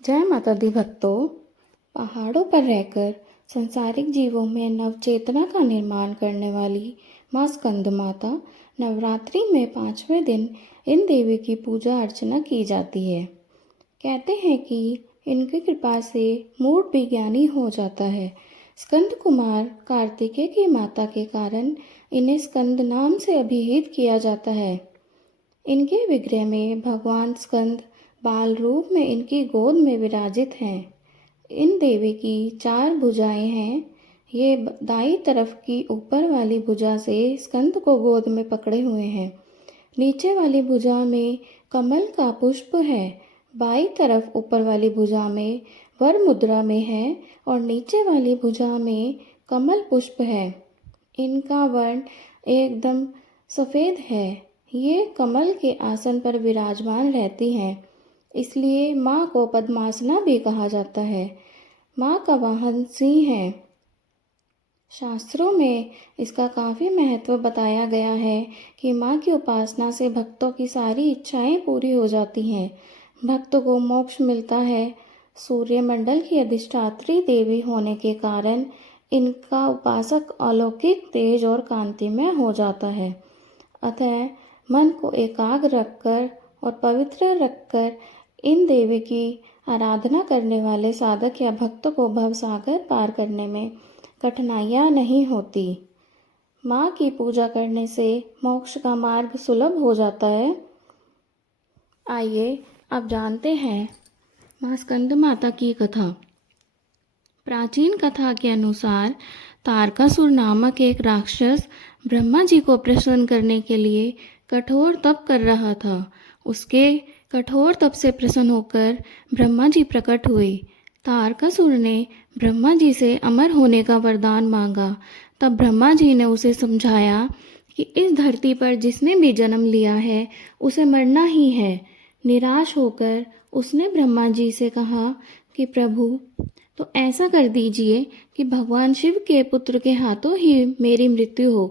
जय माता दी भक्तों। पहाड़ों पर रहकर संसारिक जीवों में नवचेतना का निर्माण करने वाली माँ स्कंद माता नवरात्रि में 5वें दिन इन देवी की पूजा अर्चना की जाती है। कहते हैं कि इनकी कृपा से मूड भी ज्ञानी हो जाता है। स्कंद कुमार कार्तिकेय की माता के कारण इन्हें स्कंद नाम से अभिहित किया जाता है। इनके विग्रह में भगवान स्कंद बाल रूप में इनकी गोद में विराजित हैं। इन देवी की 4 भुजाएं हैं। ये दाई तरफ की ऊपर वाली भुजा से स्कंद को गोद में पकड़े हुए हैं। नीचे वाली भुजा में कमल का पुष्प है। बाई तरफ ऊपर वाली भुजा में वर मुद्रा में है और नीचे वाली भुजा में कमल पुष्प है। इनका वर्ण एकदम सफ़ेद है। ये कमल के आसन पर विराजमान रहती हैं, इसलिए माँ को पद्मासना भी कहा जाता है। माँ का वाहन सिंह है। शास्त्रों में इसका काफ़ी महत्व बताया गया है कि माँ की उपासना से भक्तों की सारी इच्छाएं पूरी हो जाती हैं, भक्तों को मोक्ष मिलता है। सूर्यमंडल की अधिष्ठात्री देवी होने के कारण इनका उपासक अलौकिक तेज और कांतिमय हो जाता है। अतः मन को एकाग्र रखकर और पवित्र रखकर इन देवी की आराधना करने वाले साधक या भक्त को भवसागर पार करने में कठिनाइयाँ नहीं होती। माँ की पूजा करने से मोक्ष का मार्ग सुलभ हो जाता है। आइए अब जानते हैं माँ स्कंद माता की कथा। प्राचीन कथा के अनुसार तारकासुर नामक एक राक्षस ब्रह्मा जी को प्रसन्न करने के लिए कठोर तप कर रहा था। उसके कठोर तप से प्रसन्न होकर ब्रह्मा जी प्रकट हुए। तारकासुर ने ब्रह्मा जी से अमर होने का वरदान मांगा। तब ब्रह्मा जी ने उसे समझाया कि इस धरती पर जिसने भी जन्म लिया है उसे मरना ही है। निराश होकर उसने ब्रह्मा जी से कहा कि प्रभु, तो ऐसा कर दीजिए कि भगवान शिव के पुत्र के हाथों ही मेरी मृत्यु हो,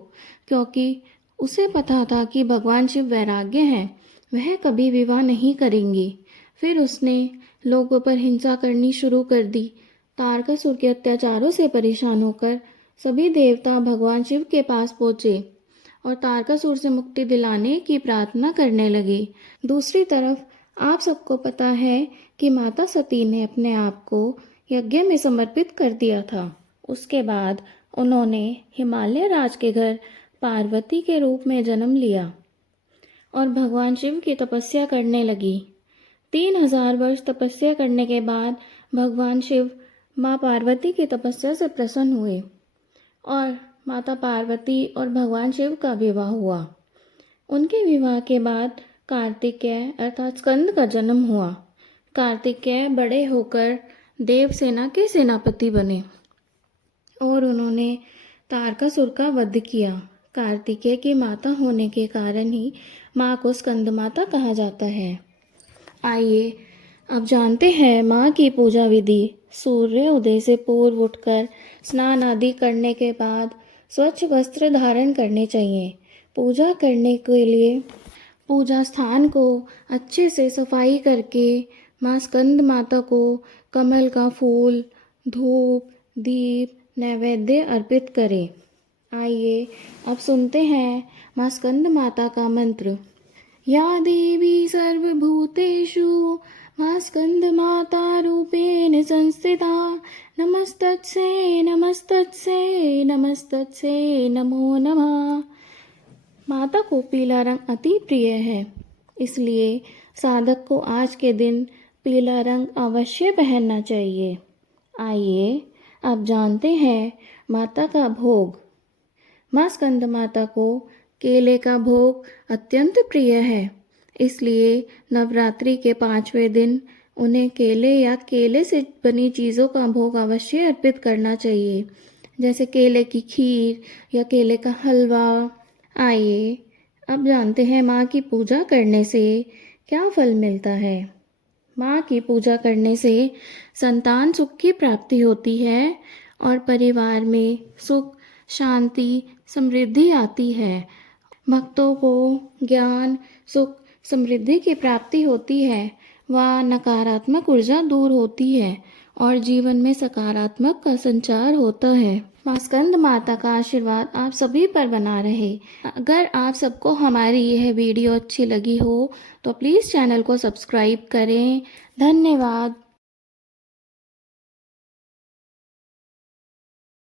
क्योंकि उसे पता था कि भगवान शिव वैराग्य हैं, वह कभी विवाह नहीं करेंगे। फिर उसने लोगों पर हिंसा करनी शुरू कर दी। तारकासुर के अत्याचारों से परेशान होकर सभी देवता भगवान शिव के पास पहुँचे और तारकासुर से मुक्ति दिलाने की प्रार्थना करने लगे। दूसरी तरफ आप सबको पता है कि माता सती ने अपने आप को यज्ञ में समर्पित कर दिया था। उसके बाद उन्होंने हिमालय राज के घर पार्वती के रूप में जन्म लिया और भगवान शिव की तपस्या करने लगी। 3000 वर्ष तपस्या करने के बाद भगवान शिव माँ पार्वती की तपस्या से प्रसन्न हुए और माता पार्वती और भगवान शिव का विवाह हुआ। उनके विवाह के बाद कार्तिकेय अर्थात स्कंद का जन्म हुआ। कार्तिकेय बड़े होकर देवसेना के सेनापति बने और उन्होंने तारकासुर का वध किया। कार्तिकेय की माता होने के कारण ही माँ को स्कंद माता कहा जाता है। आइए अब जानते हैं माँ की पूजा विधि। सूर्य उदय से पूर्व उठकर स्नान आदि करने के बाद स्वच्छ वस्त्र धारण करने चाहिए। पूजा करने के लिए पूजा स्थान को अच्छे से सफाई करके माँ स्कंद माता को कमल का फूल, धूप, दीप, नैवेद्य अर्पित करें। आइए अब सुनते हैं माँ स्कंद माता का मंत्र। या देवी सर्वभूतेषु माँ स्कंद माता रूपेण संस्थिता नमस्तस्यै नमस्तस्यै नमस्तस्यै नमो नमः। माता को पीला रंग अति प्रिय है, इसलिए साधक को आज के दिन पीला रंग अवश्य पहनना चाहिए। आइए अब जानते हैं माता का भोग। माँ स्कंद माता को केले का भोग अत्यंत प्रिय है, इसलिए नवरात्रि के 5वें दिन उन्हें केले या केले से बनी चीज़ों का भोग अवश्य अर्पित करना चाहिए, जैसे केले की खीर या केले का हलवा। आइए अब जानते हैं माँ की पूजा करने से क्या फल मिलता है। माँ की पूजा करने से संतान सुख की प्राप्ति होती है और परिवार में सुख, शांति, समृद्धि आती है। भक्तों को ज्ञान, सुख, समृद्धि की प्राप्ति होती है व नकारात्मक ऊर्जा दूर होती है और जीवन में सकारात्मक का संचार होता है। माँ स्कंद माता का आशीर्वाद आप सभी पर बना रहे। अगर आप सबको हमारी यह वीडियो अच्छी लगी हो तो प्लीज़ चैनल को सब्सक्राइब करें। धन्यवाद।